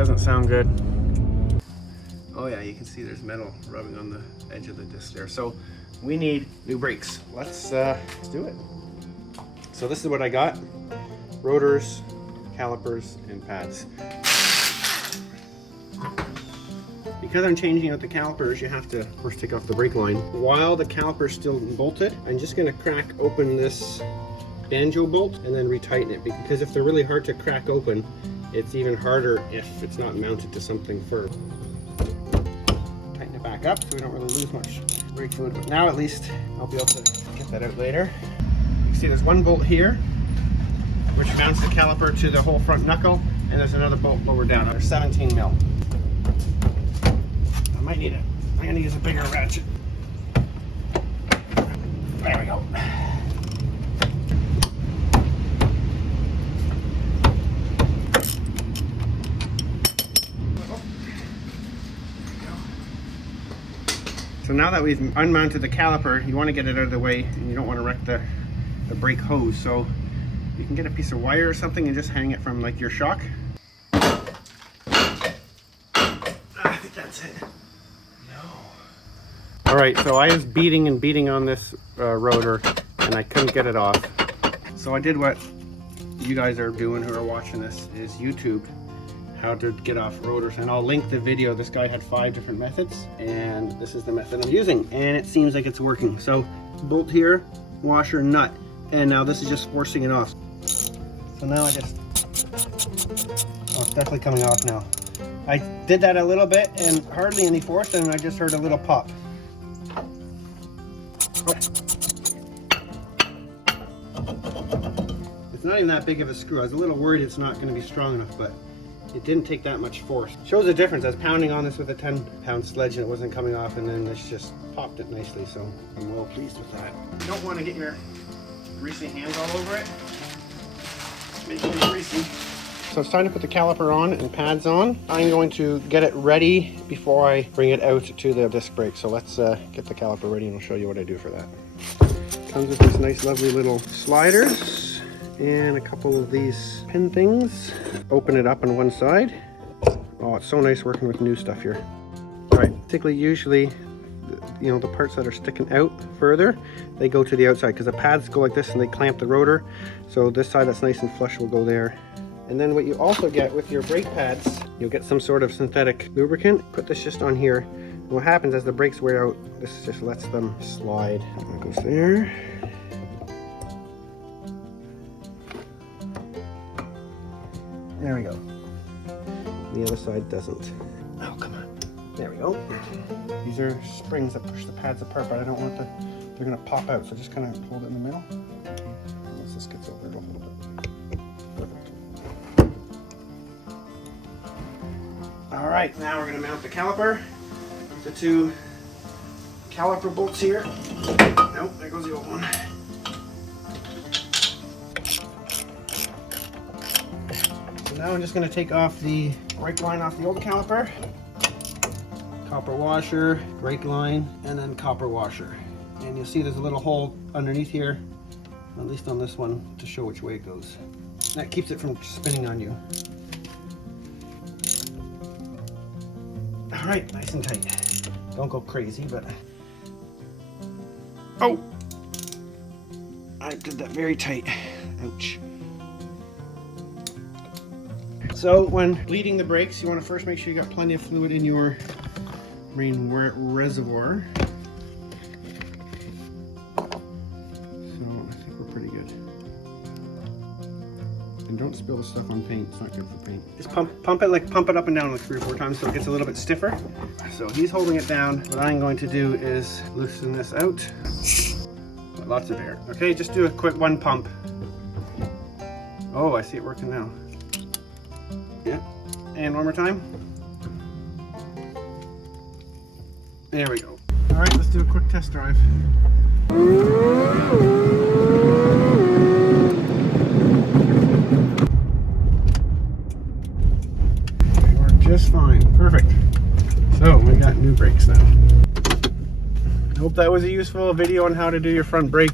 doesn't sound good. Oh yeah, you can see there's metal rubbing on the edge of the disc there. So we need new brakes. Let's do it. So this is what I got: rotors, calipers, and pads. Because I'm changing out the calipers, you have to first take off the brake line. While the caliper's still bolted, I'm just going to crack open this banjo bolt and then retighten it, because if they're really hard to crack open, it's even harder if it's not mounted to something firm. Tighten it back up so we don't really lose much brake fluid, but now at least I'll be able to get that out later. You can see there's one bolt here which mounts the caliper to the whole front knuckle, and there's another bolt lower down. There's 17 mil. I might need it. I'm gonna use a bigger ratchet. There we go. So now that we've unmounted the caliper, you want to get it out of the way, and you don't want to wreck the brake hose. So you can get a piece of wire or something and just hang it from like your shock. I think that's it. No. All right, so I was beating and beating on this rotor, and I couldn't get it off. So I did what you guys are doing who are watching this, is YouTube how to get off rotors, and I'll link the video. This guy had 5 different methods, and this is the method I'm using, and it seems like it's working. So bolt here, washer, nut, and now this is just forcing it off. So now I just, oh, it's definitely coming off now. I did that a little bit and hardly any force, and I just heard a little pop. Oh. It's not even that big of a screw. I was a little worried it's not going to be strong enough, but it didn't take that much force. Shows a difference. I was pounding on this with a 10-pound sledge and it wasn't coming off, and then this just popped it nicely, so I'm well pleased with that. You don't want to get your greasy hands all over it. Make it greasy. So it's time to put the caliper on and pads on. I'm going to get it ready before I bring it out to the disc brake. So let's get the caliper ready and I'll show you what I do for that. Comes with these nice lovely little sliders and a couple of these pin things. Open it up on one side. Oh, it's so nice working with new stuff here. All right, particularly usually, you know, the parts that are sticking out further, they go to the outside, because the pads go like this and they clamp the rotor. So this side that's nice and flush will go there. And then what you also get with your brake pads, you'll get some sort of synthetic lubricant. Put this just on here. And what happens as the brakes wear out, this just lets them slide. That goes there. There we go. The other side doesn't. Oh, come on. There we go. These are springs that push the pads apart, but I don't want they're gonna pop out, so just kind of hold it in the middle. Once this gets over, it'll hold it. Perfect. All right, now we're gonna mount the caliper. The 2 caliper bolts here. Nope, there goes the old one. Now I'm just going to take off the brake line off the old caliper, copper washer, brake line, and then copper washer. And you'll see there's a little hole underneath here, at least on this one, to show which way it goes. That keeps it from spinning on you. All right, nice and tight. Don't go crazy, but... Oh! I did that very tight. Ouch. So when bleeding the brakes, you want to first make sure you got plenty of fluid in your main reservoir. So I think we're pretty good. And don't spill the stuff on paint, it's not good for paint. Just pump it up and down like 3 or 4 times so it gets a little bit stiffer. So he's holding it down. What I'm going to do is loosen this out. Lots of air. Okay, just do a quick 1 pump. Oh, I see it working now. Yeah, and one more time. There we go. All right, let's do a quick test drive. They work just fine. Perfect. So we got new brakes now. I hope that was a useful video on how to do your front brake.